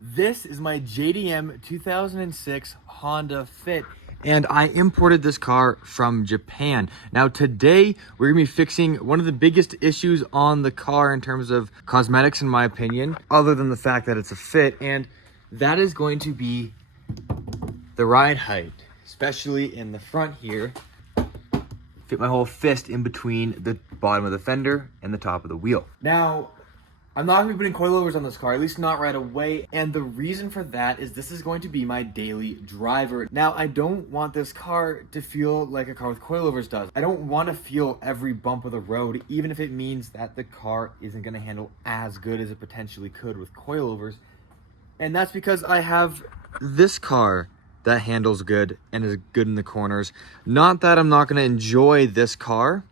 This is my JDM 2006 Honda Fit, and I imported this car from Japan. Now today, we're gonna be fixing one of the biggest issues on the car in terms of cosmetics, in my opinion, other than the fact that it's a Fit, and that is going to be the ride height, especially in the front here. Fit my whole fist in between the bottom of the fender and the top of the wheel. Now, I'm not gonna be putting coilovers on this car, at least not right away. And the reason for that is this is going to be my daily driver. Now, I don't want this car to feel like a car with coilovers does. I don't want to feel every bump of the road, even if it means that the car isn't gonna handle as good as it potentially could with coilovers. And that's because I have this car that handles good and is good in the corners. Not that I'm not gonna enjoy this car,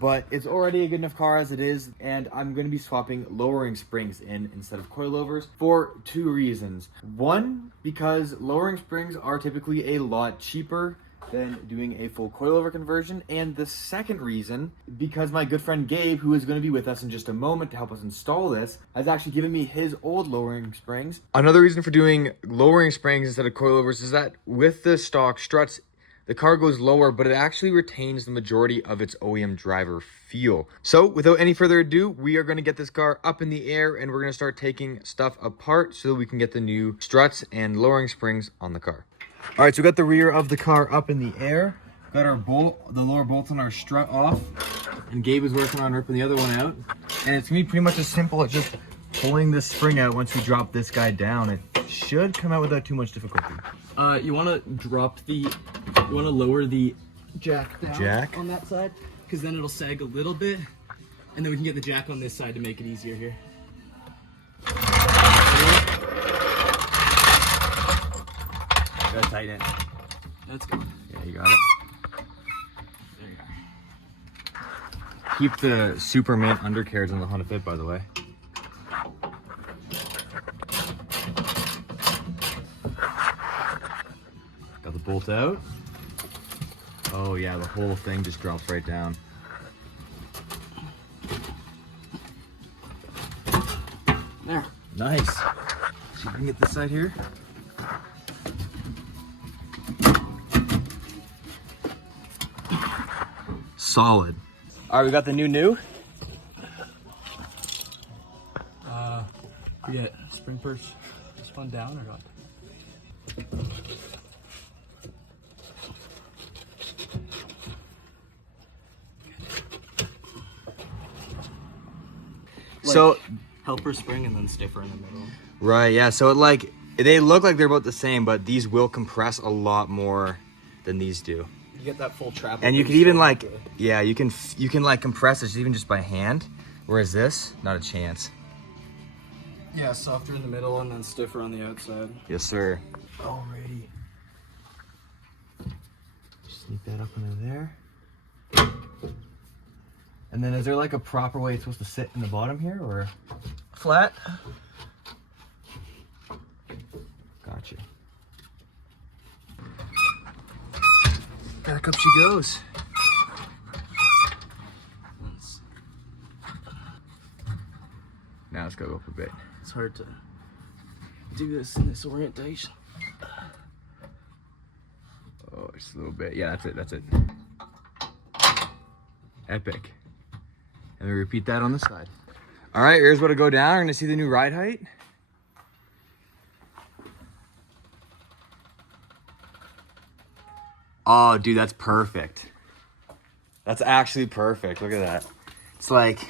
but it's already a good enough car as it is, and I'm going to be swapping lowering springs in instead of coilovers for two reasons. One, because lowering springs are typically a lot cheaper than doing a full coilover conversion, and the second reason, because my good friend Gabe, who is going to be with us in just a moment to help us install this, has actually given me his old lowering springs. Another reason for doing lowering springs instead of coilovers is that with the stock struts, the car goes lower, but it actually retains the majority of its OEM driver feel. So without any further ado, we are going to get this car up in the air and we're going to start taking stuff apart so that we can get the new struts and lowering springs on the car. All right, so we got the rear of the car up in the air. Got our bolt, the lower bolts on our strut off, and Gabe is working on ripping the other one out. And it's gonna be pretty much as simple as just pulling this spring out once we drop this guy down. It should come out without too much difficulty. You want to lower the jack down on that side, because then it'll sag a little bit, and then we can get the jack on this side to make it easier here. Gotta tighten it. That's good. Yeah, you got it. There you are. Keep the super mint undercarriage on the Honda Fit, by the way. Got the bolt out. Oh yeah, the whole thing just drops right down. There. Nice. See if we can get this side here. Solid. All right, we got the new. Forget spring perch. This one down or up? So helper spring and then stiffer in the middle. right, yeah. So they look like they're about the same, but these will compress a lot more than these do. You get that full trap. And you can even yeah, you can compress this even just by hand, whereas this, not a chance. Yeah, softer in the middle and then stiffer on the outside. Yes, sir. Alrighty. Sneak that up into there. And then is there like a proper way it's supposed to sit in the bottom here, or Flat. gotcha? Back up she goes. Now let's go up a bit. It's hard to do this in this orientation. Oh, just a little bit. Yeah, that's it. Epic. And we repeat that on the side. All right, here's what to go down. We're gonna see the new ride height. Oh, dude, that's perfect. That's actually perfect. Look at that. It's like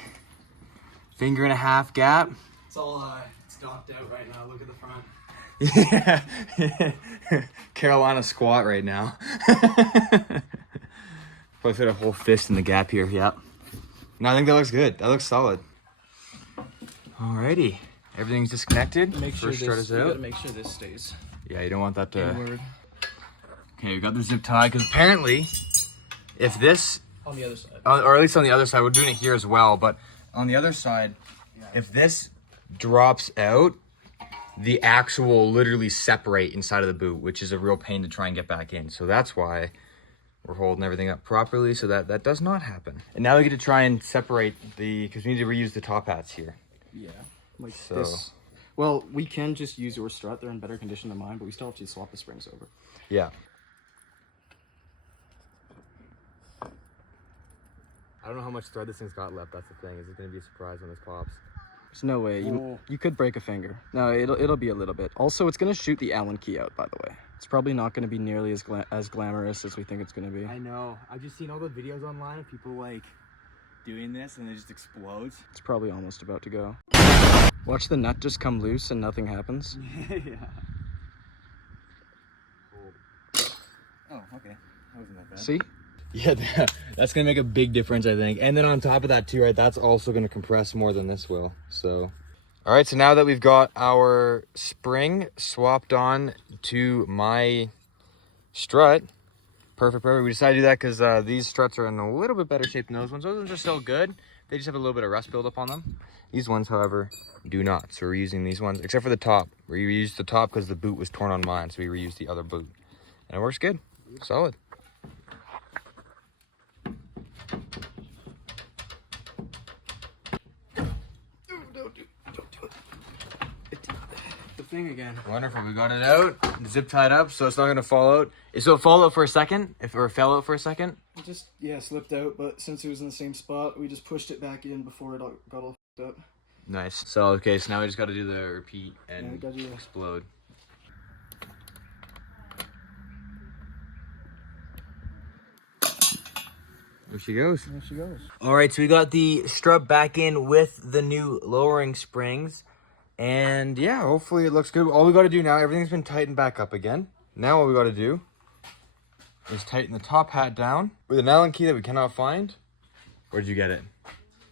finger and a half gap. It's all it's knocked out right now. Look at the front. Yeah. Carolina squat right now. Probably fit a whole fist in the gap here. Yep. No, I think that looks good. That looks solid. Alrighty. Everything's disconnected. Make sure First start this. is You out. gotta make sure this stays Yeah, you don't want that to. inward. Okay, we got the zip tie because apparently, if this, On the other side. or at least on the other side, we're doing it here as well. But on the other side, if this drops out, the axle will literally separate inside of the boot, which is a real pain to try and get back in. So that's why we're holding everything up properly so that that does not happen. And now we get to try and separate because we need to reuse the top hats here. Yeah, like So this. Well, we can just use your strut. They're in better condition than mine, but we still have to swap the springs over. Yeah. I don't know how much thread this thing's got left. That's the thing. Is it going to be a surprise when this pops? There's no way. You could break a finger. No, it'll be a little bit. Also, it's going to shoot the Allen key out, by the way. It's probably not going to be nearly as glamorous as we think it's going to be. I know. I've just seen all the videos online of people like doing this and it just explodes. It's probably almost about to go. Watch the nut just come loose and nothing happens. Yeah. Oh, okay. That wasn't that bad. See? Yeah, that's gonna make a big difference, I think. And then on top of that too, right, that's also gonna compress more than this will. So, all right, so now that we've got our spring swapped on to my strut, perfect. We decided to do that because these struts are in a little bit better shape than those ones. Those ones are still good. They just have a little bit of rust buildup on them. These ones, however, do not. So we're using these ones, except for the top. We reused the top because the boot was torn on mine, so we reused the other boot. And it works good, solid. Thing again. Wonderful, we got it out, zip tied up, so it's not gonna fall out. So it fall out for a second, or fell out for a second? It just, slipped out, but since it was in the same spot, we just pushed it back in before it got all f***ed up. Nice. So, okay, so now we just gotta do the repeat and explode. There she goes. There she goes. All right, so we got the strut back in with the new lowering springs. And yeah, hopefully it looks good. All we got to do now, everything's been tightened back up again. Now what we got to do is tighten the top hat down with an Allen key that we cannot find. Where'd you get it?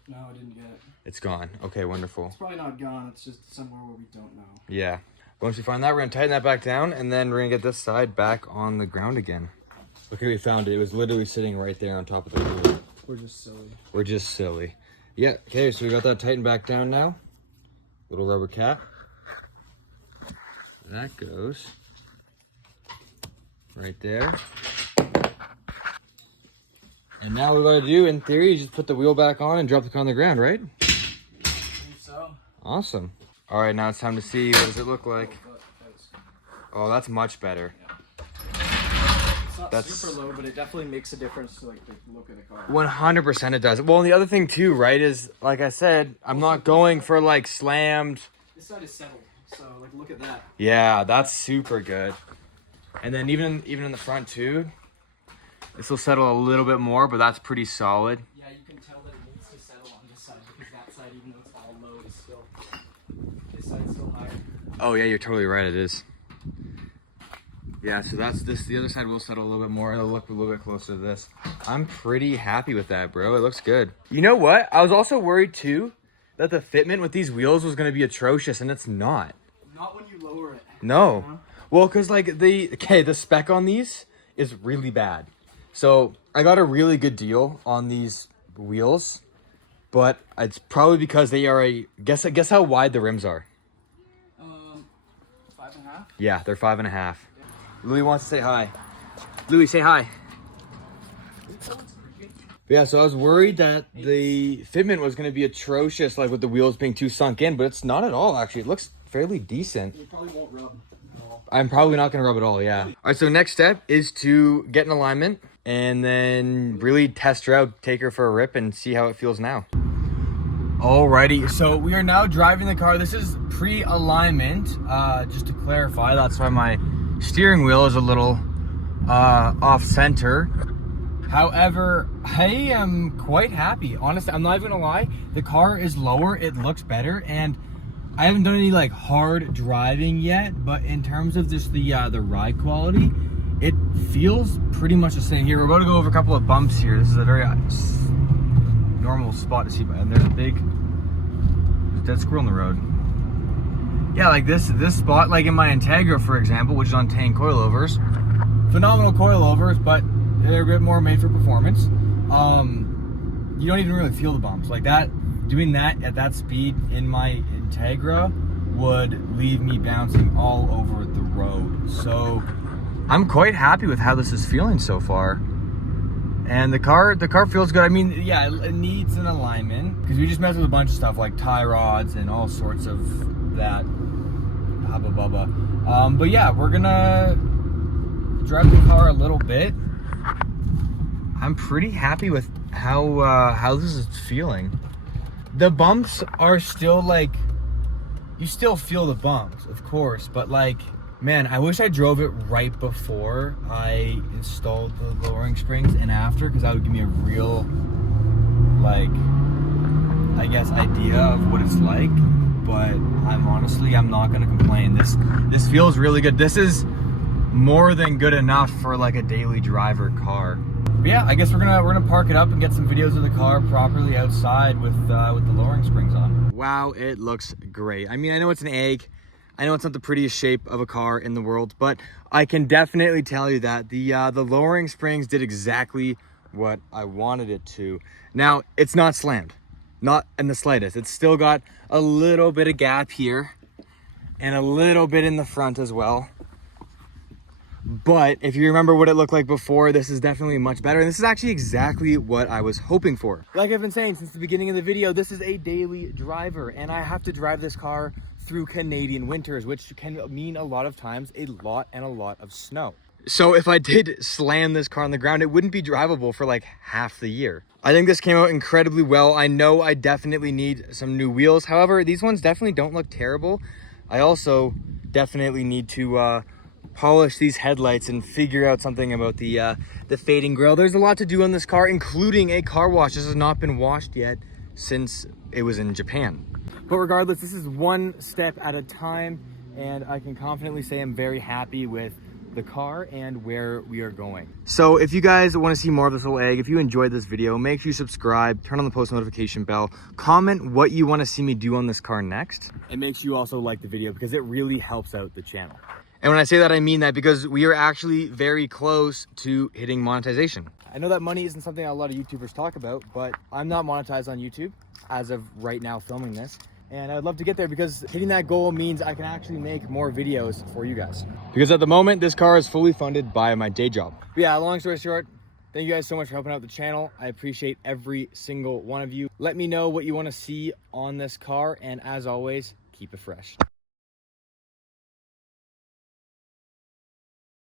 No, I didn't get it. It's gone. Okay, wonderful. It's probably not gone. It's just somewhere where we don't know. Yeah. Once we find that, we're going to tighten that back down, and then we're going to get this side back on the ground again. Okay, we found it. It was literally sitting right there on top of the wheel. We're just silly. We're just silly. Yeah, okay, so we got that tightened back down now. Little rubber cap. That goes right there. And now what we gotta do, in theory, is just put the wheel back on and drop the car on the ground, right? I think so. Awesome. All right, now it's time to see, what does it look like? Oh, that's much better. It's not super low, but it definitely makes a difference to like the look of the car. 100% it does. Well, and the other thing too, right, is like I said, I'm not going for like slammed. This side is settled, so like look at that. Yeah, that's super good. And then even in the front too, this will settle a little bit more, but that's pretty solid. Yeah, you can tell that it needs to settle on this side because that side, even though it's all low, is still this side's still higher. Oh yeah, you're totally right. It is. Yeah, so that's this. The other side will settle a little bit more. It'll look a little bit closer to this. I'm pretty happy with that, bro. It looks good. You know what? I was also worried too that the fitment with these wheels was going to be atrocious, and it's not. Not when you lower it. No. Uh-huh. Well, because like the spec on these is really bad. So I got a really good deal on these wheels, but it's probably because they are guess how wide the rims are. 5.5. Yeah, they're 5.5. Louis wants to say hi. Louis, say hi. Yeah, so I was worried that the fitment was going to be atrocious, like with the wheels being too sunk in, but it's not at all, actually. It looks fairly decent. It probably won't rub at all. I'm probably not going to rub at all, yeah. All right, so next step is to get an alignment and then really test her out, take her for a rip, and see how it feels now. Alrighty, so we are now driving the car. This is pre-alignment, just to clarify. That's why my steering wheel is a little off-center. However, I am quite happy. Honestly, I'm not even gonna lie. The car is lower, it looks better, and I haven't done any like hard driving yet, but in terms of just the ride quality, it feels pretty much the same. Here, we're about to go over a couple of bumps here. This is a very normal spot to see, and there's a dead squirrel in the road. Yeah, like this spot, like in my Integra, for example, which is on 10 coilovers, phenomenal coilovers, but they're a bit more made for performance. You don't even really feel the bumps like that. Doing that at that speed in my Integra would leave me bouncing all over the road. So I'm quite happy with how this is feeling so far. And the car feels good. I mean, yeah, it needs an alignment because we just messed with a bunch of stuff like tie rods and all sorts of that Hubba Bubba. But yeah, we're gonna drive the car a little bit. I'm pretty happy with how this is feeling. The bumps are still like, you still feel the bumps, of course, but like, man, I wish I drove it right before I installed the lowering springs and after, because that would give me a real, like, I guess, idea of what it's like. But I'm not gonna complain. This feels really good. This is more than good enough for like a daily driver car. But yeah, I guess we're gonna park it up and get some videos of the car properly outside with the lowering springs on. Wow, it looks great. I mean, I know it's an egg. I know it's not the prettiest shape of a car in the world, but I can definitely tell you that the lowering springs did exactly what I wanted it to. Now, it's not slammed, not in the slightest. It's still got a little bit of gap here and a little bit in the front as well. But if you remember what it looked like before, this is definitely much better. And this is actually exactly what I was hoping for. Like I've been saying since the beginning of the video, this is a daily driver and I have to drive this car through Canadian winters, which can mean a lot of times a lot of snow. So if I did slam this car on the ground, it wouldn't be drivable for like half the year. I think this came out incredibly well. I know I definitely need some new wheels. However, these ones definitely don't look terrible. I also definitely need to polish these headlights and figure out something about the fading grille. There's a lot to do on this car, including a car wash. This has not been washed yet since it was in Japan. But regardless, this is one step at a time, and I can confidently say I'm very happy with the car and where we are going. So if you guys want to see more of this little egg, if you enjoyed this video, make sure you subscribe, turn on the post notification bell, comment what you want to see me do on this car next, and make sure you also like the video because it really helps out the channel. And when I say that, I mean that because we are actually very close to hitting monetization. I know that money isn't something a lot of YouTubers talk about, but I'm not monetized on YouTube as of right now filming this. And I'd love to get there because hitting that goal means I can actually make more videos for you guys. Because at the moment, this car is fully funded by my day job. But yeah, long story short, thank you guys so much for helping out the channel. I appreciate every single one of you. Let me know what you want to see on this car. And as always, keep it fresh.